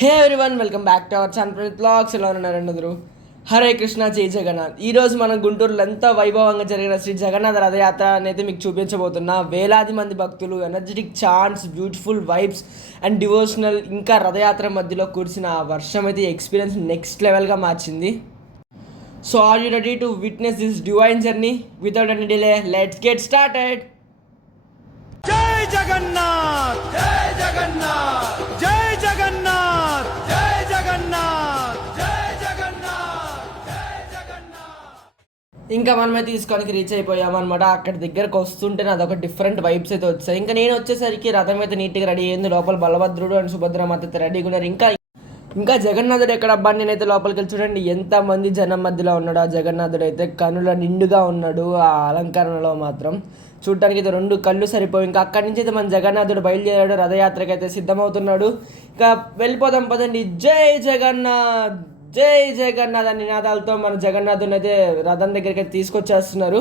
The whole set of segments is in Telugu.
Hey everyone, welcome back to our channel vlogs. ఎలా ఉన్నారు అందరూ? హరే కృష్ణ, జై జగన్నాథ్. ఈరోజు మనం గుంటూరులో ఎంతో వైభవంగా జరిగిన శ్రీ జగన్నాథ రథయాత్ర అనేది మీకు చూపించబోతున్నా. వేలాది మంది భక్తులు, energetic chance, beautiful vibes and devotional, ఇంకా రథయాత్ర మధ్యలో కురిసిన ఆ వర్షం అయితే ఎక్స్పీరియన్స్ నెక్స్ట్ లెవెల్గా మార్చింది. So are you ready to witness this divine journey? Without any delay, let's get started. జై జగన్నాథ్, జై జగన్నాథ్, జై జగన్నాథ్, జై జగన్నాథ్, జై జగన్నాథ్, జై జగన్నాథ్. ఇంకా మనమైతే తీసుకోనికి రీచ్ అయిపోయామన్నమాట. అక్కడ దగ్గరకు వస్తుంటే అదొక డిఫరెంట్ వైబ్స్ అయితే వచ్చాయి. ఇంకా నేను వచ్చేసరికి రథం అయితే నీట్గా రెడీ అయింది. లోపల బలభద్రుడు అండ్ సుభద్రమాత అయితే రెడీగా ఉన్నారు. ఇంకా జగన్నాథుడు ఎక్కడ అబ్బా? నేనైతే లోపలికి వెళ్ళి చూడండి ఎంతమంది జనం మధ్యలో ఉన్నాడు. ఆ జగన్నాథుడు అయితే కనుల నిండుగా ఉన్నాడు. ఆ అలంకరణలో మాత్రం చూడటానికి అయితే రెండు కళ్ళు సరిపోయి. ఇంకా అక్కడి నుంచి అయితే మన జగన్నాథుడు బయలుదేరాడు. రథయాత్రకి అయితే సిద్ధమవుతున్నాడు. ఇంకా వెళ్ళిపోదాం పదండి. జై జగన్నాథ్, జై జగన్నాథ్ అనే నినాదాలతో మన జగన్నాథుని అయితే రథం దగ్గరికి అయితే తీసుకొచ్చేస్తున్నారు.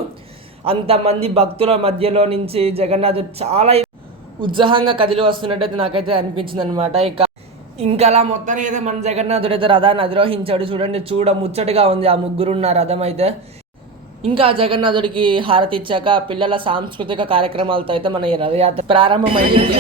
అంతమంది భక్తుల మధ్యలో నుంచి జగన్నాథుడు చాలా ఉత్సాహంగా కదిలి వస్తున్నట్టయితే నాకైతే అనిపించింది అనమాట. ఇంకా అలా మొత్తానికి అయితే మన జగన్నాథుడు అయితే రథాన్ని అధిరోహించాడు. చూడండి, ముచ్చటగా ఉంది ఆ ముగ్గురున్న రథం అయితే. ఇంకా జగన్నాథుడికి హారతి ఇచ్చాక పిల్లల సాంస్కృతిక కార్యక్రమాలతో అయితే మన ఈ రథయాత్ర ప్రారంభమైంది.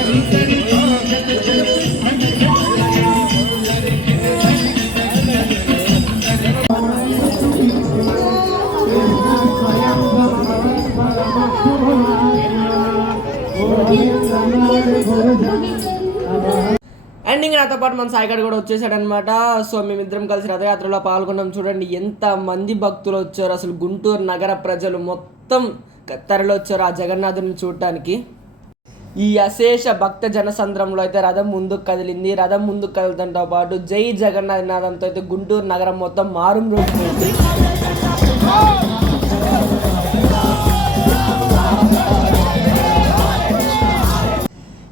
అండ్ ఇంకా నాతో పాటు మన సాయిగాడు కూడా వచ్చేసాడనమాట. సో మేమిద్దరం కలిసి రథయాత్రలో పాల్గొన్నాం. చూడండి ఎంత మంది భక్తులు వచ్చారు. అసలు గుంటూరు నగర ప్రజలు మొత్తం తరలి వచ్చారు ఆ జగన్నాథుని చూడటానికి. ఈ అశేష భక్త జనసంద్రంలో అయితే రథం ముందుకు కదిలింది. రథం ముందుకు కదలడంతో పాటు జై జగన్నాథ్ నాదంతో అయితే గుంటూరు నగరం మొత్తం మారుం రోజుపోయింది.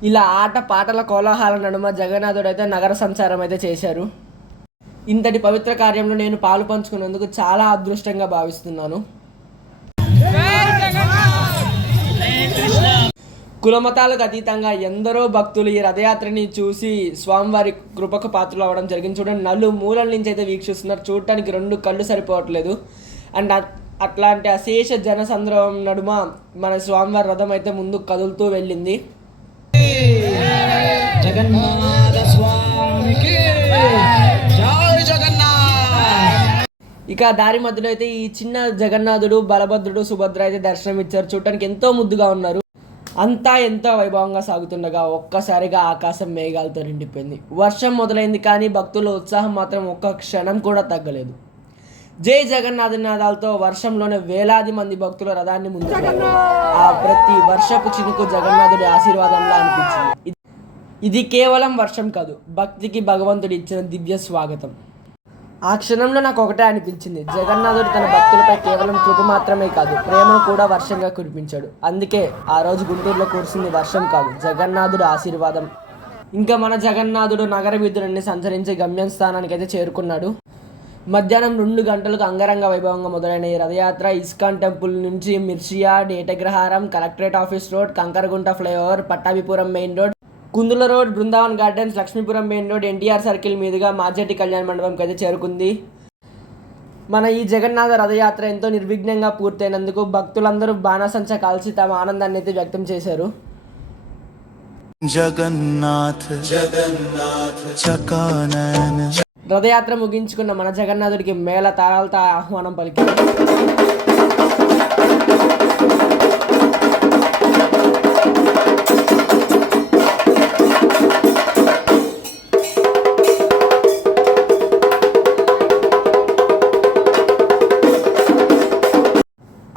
ఇలా ఆట పాటల కోలాహల నడుమ జగన్నాథుడు అయితే నగర సంచారం అయితే చేశారు. ఇంతటి పవిత్ర కార్యంలో నేను పాలు పంచుకున్నందుకు చాలా అదృష్టంగా భావిస్తున్నాను. కులమతాలకు అతీతంగా ఎందరో భక్తులు ఈ రథయాత్రని చూసి స్వామివారి కృపకు పాత్రలు అవ్వడం జరిగింది. చూడండి, నలుమూలల నుంచి అయితే వీక్షిస్తున్నారు. చూడటానికి రెండు కళ్ళు సరిపోవట్లేదు. అండ్ అట్లాంటి అశేష జనసంద్రం నడుమ మన స్వామివారి రథం అయితే ముందుకు కదులుతూ వెళ్ళింది. జగన్నాథ స్వామికి జై జగన్నాథ్. ఇక దారి మధ్యలో అయితే ఈ చిన్న జగన్నాథుడు, బలభద్రుడు, సుభద్ర అయితే దర్శనం ఇచ్చారు. చూడటానికి ఎంతో ముద్దుగా ఉన్నారు. అంతా ఎంతో వైభవంగా సాగుతుండగా ఒక్కసారిగా ఆకాశం మేఘాలతో నిండిపోయింది. వర్షం మొదలైంది, కానీ భక్తుల ఉత్సాహం మాత్రం ఒక్క క్షణం కూడా తగ్గలేదు. జై జగన్నాథ నినాదాలతో వర్షంలోనే వేలాది మంది భక్తుల రథాన్ని ముందుకు ఆ ప్రతి వర్షపు చినుకు జగన్నాథుడి ఆశీర్వాదంలా అనిపించింది. ఇది కేవలం వర్షం కాదు, భక్తికి భగవంతుడు ఇచ్చిన దివ్య స్వాగతం. ఆ క్షణంలో నాకు ఒకటే అనిపించింది, జగన్నాథుడు తన భక్తులపై కేవలం కృప మాత్రమే కాదు, ప్రేమను కూడా వర్షంగా కురిపించాడు. అందుకే ఆ రోజు గుంటూరులో కురిసింది వర్షం కాదు, జగన్నాథుడు ఆశీర్వాదం. ఇంకా మన జగన్నాథుడు నగర వీధులన్నీ సంచరించి గమ్యం స్థానానికి అయితే చేరుకున్నాడు. మధ్యాహ్నం 2 గంటలకు అంగరంగ వైభవంగా మొదలైన ఈ రథయాత్ర ఇస్కాన్ టెంపుల్ నుంచి మిర్చియాడ్, Etagraharam, collectorate office road, Kankaragunta flyover, Pattabhipuram main road, Kundula road, Brindavan gardens, Lakshmipuram main road, NTR circle మీదుగా మాజెట్టి కళ్యాణ మండపంకి అయితే చేరుకుంది. మన ఈ జగన్నాథ రథయాత్ర ఎంతో నిర్విఘ్నంగా పూర్తయినందుకు భక్తులందరూ బాణాసంచా కాల్చి తమ ఆనందాన్ని అయితే వ్యక్తం చేశారు. జగన్నాథ్ జగన్నాథ్ చకానన. రథయాత్ర ముగించుకున్న మన జగన్నాథుడికి మేళ తాళాలతో ఆహ్వానం పలికింది.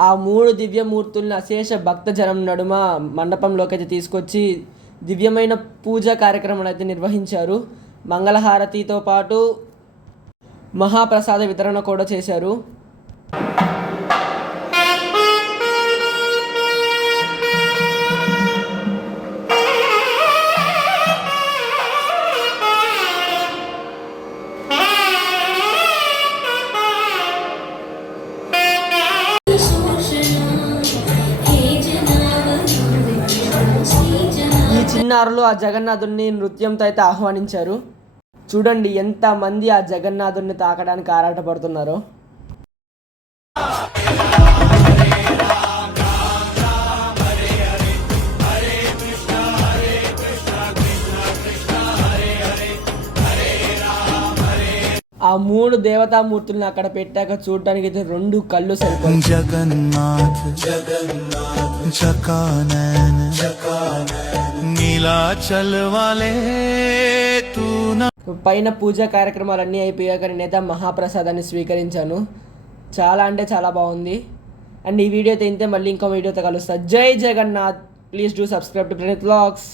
ఆ 3 దివ్యమూర్తుల్ని అశేష భక్త జనం నడుమ మండపంలోకి అయితే తీసుకొచ్చి దివ్యమైన పూజా కార్యక్రమాలు అయితే నిర్వహించారు. మంగళహారతితో పాటు మహాప్రసాద వితరణ కూడా చేశారు. చిన్నారులు ఆ జగన్నాథుడిని నృత్యంతో అయితే ఆహ్వానించారు. చూడండి ఎంతమంది ఆ జగన్నాథుడిని తాకడానికి ఆరాటపడుతున్నారో. ఆ 3 దేవతామూర్తులను అక్కడ పెట్టాక చూడటానికి అయితే 2 కళ్ళు సరిపోయి. జగన్నాథ్ చకానన్ నీలాచల్ వాలే తూ నా. పైన పూజా కార్యక్రమాలన్నీ అయిపోయాక నేనైతే మహాప్రసాదాన్ని స్వీకరించాను. చాలా అంటే చాలా బాగుంది. అండ్ ఈ వీడియో అయితే ఇంతే, మళ్ళీ ఇంకో వీడియోతో కలుస్తా. జై Jagannath. Please do subscribe to Praneeth vlogs.